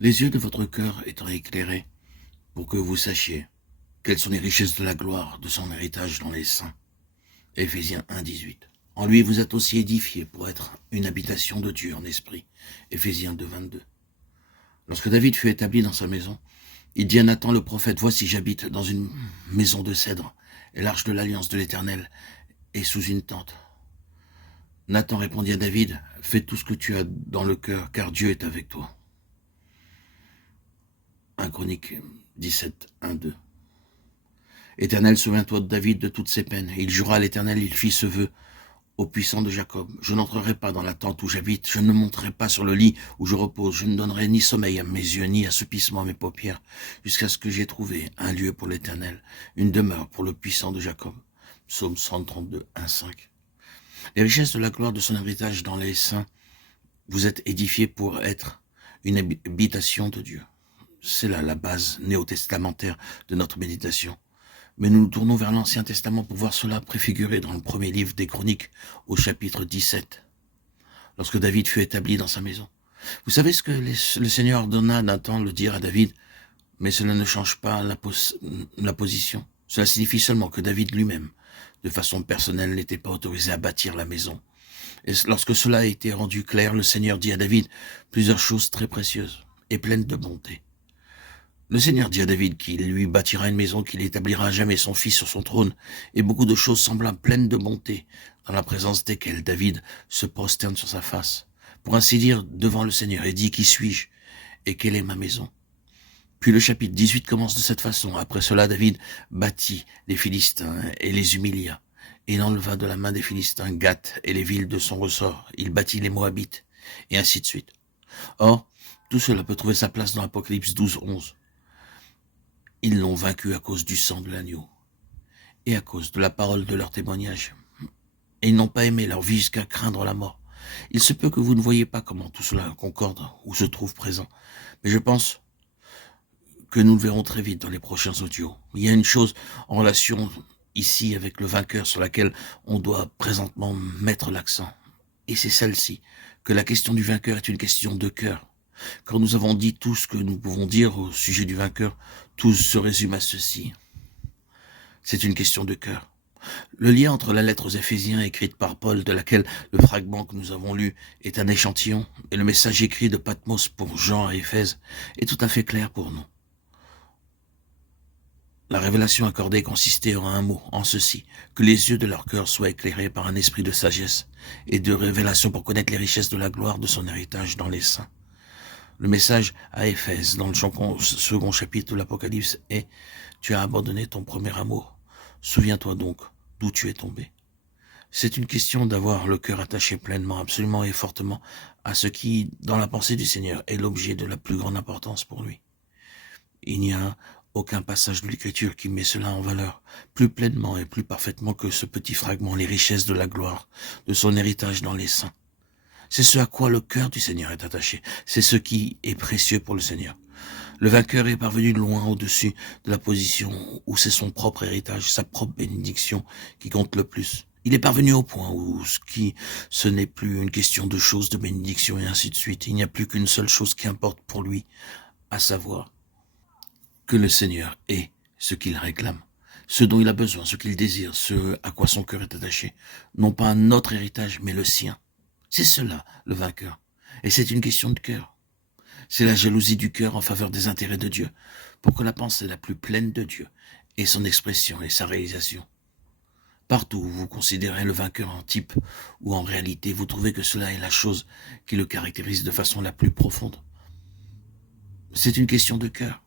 Les yeux de votre cœur étant éclairés, pour que vous sachiez quelles sont les richesses de la gloire de son héritage dans les saints. Éphésiens 1,18. En lui vous êtes aussi édifiés pour être une habitation de Dieu en esprit. Éphésiens 2,22. Lorsque David fut établi dans sa maison, il dit à Nathan le prophète, « Voici, j'habite dans une maison de cèdre, et l'arche de l'alliance de l'Éternel est sous une tente. » Nathan répondit à David, « Fais tout ce que tu as dans le cœur, car Dieu est avec toi. » 1 Chroniques 17, 1, 2. Éternel, souviens-toi de David de toutes ses peines. Il jura à l'Éternel, il fit ce vœu au puissant de Jacob. Je n'entrerai pas dans la tente où j'habite, je ne monterai pas sur le lit où je repose, je ne donnerai ni sommeil à mes yeux, ni assoupissement à mes paupières, jusqu'à ce que j'aie trouvé un lieu pour l'Éternel, une demeure pour le puissant de Jacob. Psaume 132, 1, 5. Les richesses de la gloire de son héritage dans les saints, vous êtes édifiés pour être une habitation de Dieu. C'est là la base néo-testamentaire de notre méditation. Mais nous nous tournons vers l'Ancien Testament pour voir cela préfiguré dans le premier livre des Chroniques, au chapitre 17, lorsque David fut établi dans sa maison. Vous savez ce que le Seigneur ordonna à Nathan de dire à David, mais cela ne change pas la position. Cela signifie seulement que David lui-même, de façon personnelle, n'était pas autorisé à bâtir la maison. Et lorsque cela a été rendu clair, le Seigneur dit à David plusieurs choses très précieuses et pleines de bonté. Le Seigneur dit à David qu'il lui bâtira une maison, qu'il établira à jamais son fils sur son trône, et beaucoup de choses semblables pleines de bonté, dans la présence desquelles David se prosterne sur sa face, pour ainsi dire devant le Seigneur, et dit, qui suis-je, et quelle est ma maison? Puis le chapitre 18 commence de cette façon. Après cela, David bâtit les Philistins et les humilia. Et il enleva de la main des Philistins Gath et les villes de son ressort. Il bâtit les Moabites, et ainsi de suite. Or, tout cela peut trouver sa place dans Apocalypse 12, 11. Ils l'ont vaincu à cause du sang de l'agneau et à cause de la parole de leur témoignage. Et ils n'ont pas aimé leur vie jusqu'à craindre la mort. Il se peut que vous ne voyez pas comment tout cela concorde ou se trouve présent. Mais je pense que nous le verrons très vite dans les prochains audios. Il y a une chose en relation ici avec le vainqueur sur laquelle on doit présentement mettre l'accent. Et c'est celle-ci, que la question du vainqueur est une question de cœur. Quand nous avons dit tout ce que nous pouvons dire au sujet du vainqueur, tout se résume à ceci. C'est une question de cœur. Le lien entre la lettre aux Éphésiens écrite par Paul, de laquelle le fragment que nous avons lu est un échantillon, et le message écrit de Patmos pour Jean à Éphèse est tout à fait clair pour nous. La révélation accordée consistait en un mot, en ceci, que les yeux de leur cœur soient éclairés par un esprit de sagesse et de révélation pour connaître les richesses de la gloire de son héritage dans les saints. Le message à Éphèse, dans le second chapitre de l'Apocalypse, est « Tu as abandonné ton premier amour. Souviens-toi donc d'où tu es tombé. » C'est une question d'avoir le cœur attaché pleinement, absolument et fortement à ce qui, dans la pensée du Seigneur, est l'objet de la plus grande importance pour lui. Il n'y a aucun passage de l'Écriture qui met cela en valeur plus pleinement et plus parfaitement que ce petit fragment, les richesses de la gloire, de son héritage dans les saints. C'est ce à quoi le cœur du Seigneur est attaché. C'est ce qui est précieux pour le Seigneur. Le vainqueur est parvenu loin au-dessus de la position où c'est son propre héritage, sa propre bénédiction qui compte le plus. Il est parvenu au point où ce n'est plus une question de choses, de bénédiction et ainsi de suite. Il n'y a plus qu'une seule chose qui importe pour lui, à savoir que le Seigneur est ce qu'il réclame, ce dont il a besoin, ce qu'il désire, ce à quoi son cœur est attaché. Non pas un autre héritage, mais le sien. C'est cela, le vainqueur. Et c'est une question de cœur. C'est la jalousie du cœur en faveur des intérêts de Dieu, pour que la pensée la plus pleine de Dieu ait son expression et sa réalisation. Partout où vous considérez le vainqueur en type, ou en réalité vous trouvez que cela est la chose qui le caractérise de façon la plus profonde. C'est une question de cœur.